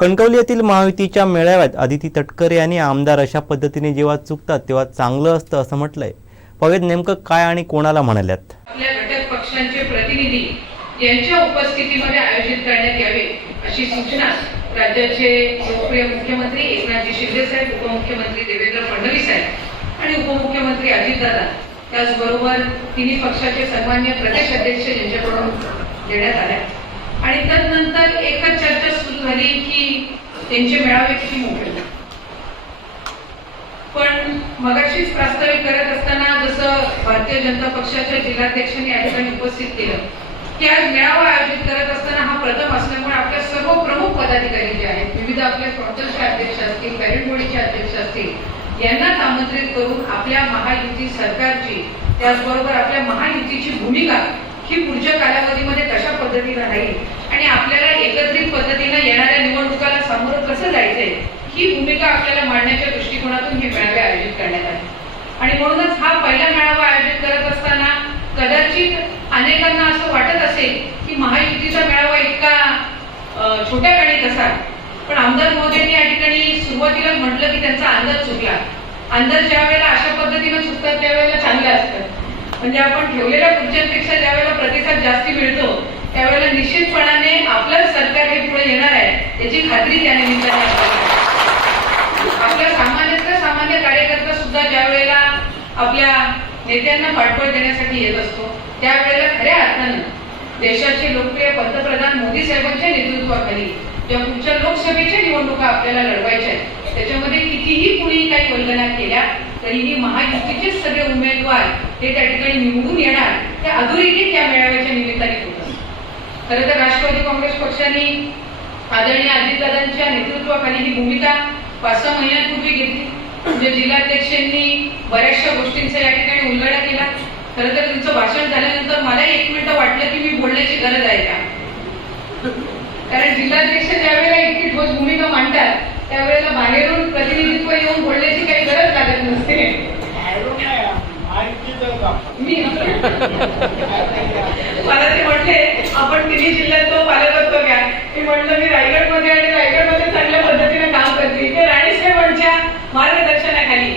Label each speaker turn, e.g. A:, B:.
A: कणकवली येथील महायुतीच्या मेळाव्यात आदिती तटकरे आणि आमदार अशा पद्धतीने जेव्हा चुकतात तेव्हा चांगलं असतं असं म्हटलंय. पवेत नेमकं काय आणि कोणाला म्हणाल्यात?
B: आपल्या घटक पक्षांचे प्रतिनिधी यांच्या उपस्थितीमध्ये आयोजित करण्यात यावे अशी सूचना राज्याचे लोकप्रिय मुख्यमंत्री एकनाथजी शिंदे साहेब उपमुख्यमंत्री देवेंद्र फडणवीस साहेब आणि उपमुख्यमंत्री अजितदादा त्याचबरोबर तिन्ही पक्षाचे सन्मान्य प्रदेश अध्यक्ष यांच्याकडून देण्यात आल्या. आणि तदनंतर एकच चर्चा त्यांचे मेळावे किती मोठे. पण मगाशीच प्रास्ताविक करत असताना जसं भारतीय जनता पक्षाच्या जिल्हाध्यक्षांनी या ठिकाणी उपस्थित केलं की आज मेळावा आयोजित करत असताना हा प्रथम असल्यामुळे आपल्या सर्व प्रमुख पदाधिकारी जे आहेत विविध आपल्या फ्रॉन्टलचे अध्यक्ष असतील पॅरेंट अध्यक्ष असतील यांनाच आमंत्रित करून आपल्या महायुती सरकारची त्याचबरोबर आपल्या महायुतीची भूमिका ही पुढच्या कालावधीमध्ये कशा पद्धतीनं राहील आणि आपल्याला एकत्रित पद्धतीनं येणाऱ्या निवडणुकाला सामोरं कसं जायचंय ही भूमिका आपल्याला मांडण्याच्या दृष्टिकोनातून हे मेळावे आयोजित करण्यात आले. आणि म्हणूनच हा पहिला मेळावा आयोजित करत असताना कदाचित अनेकांना असं वाटत असेल की महायुतीचा मेळावा इतका छोट्या गाणी असा पण आमदार मोदींनी या ठिकाणी सुरुवातीला म्हटलं की त्यांचा अंदाज चुकला. अंदाज ज्या वेळेला अशा पद्धतीनं चुकतात त्यावेळेला चांगलं असतात म्हणजे आपण ठेवलेल्या खुर्च्यांपेक्षा ज्या वेळेला प्रतिसाद जास्ती मिळतो त्यावेळेला निश्चितपणाने आपलं सरकार हे पुढे येणार आहे याची खात्री त्या निमित्ताने आपल्या सामान्यातल्या सामान्य कार्यकर्ता सुद्धा ज्या वेळेला आपल्या नेत्यांना पाठबळ देण्यासाठी येत असतो त्यावेळेला खऱ्या अर्थानं देशाचे लोकप्रिय पंतप्रधान मोदी साहेबांच्या नेतृत्वाखाली ज्या पुढच्या लोकसभेच्या निवडणुका आपल्याला लढवायच्या आहेत त्याच्यामध्ये कितीही कुणी काही वल्गना केल्या तरीही महायुतीचे सगळे उमेदवार हे त्या ठिकाणी निवडून येणार त्या अधोरेखित त्या मेळाव्याच्या निमित्ताने होत असतात. खरं तर राष्ट्रवादी काँग्रेस पक्षाने आदरणीय अजितदादांच्या नेतृत्वाखाली ही भूमिका पाच सहा महिन्यांपूर्वी घेतली. म्हणजे जिल्हाध्यक्षांनी बऱ्याचशा गोष्टींचा या ठिकाणी उलगडा केला. खरं तर तुमचं भाषण झाल्यानंतर मला एक मिनिट वाटलं की मी बोलण्याची गरज आहे का? कारण जिल्हाध्यक्ष ज्यावेळेला इतकी ठोस भूमिका मांडतात त्यावेळेला बाहेरून प्रतिनिधित्व येऊन बोलण्याची काही गरज लागत नसते. मी मला ते म्हटले आपण तिन्ही जिल्ह्यात तो पालकत्व घ्या मी म्हटलं मी रायगडमध्ये आणि रायगडमध्ये चांगल्या पद्धतीने काम करते ते राणी साहेबांच्या मार्गदर्शनाखाली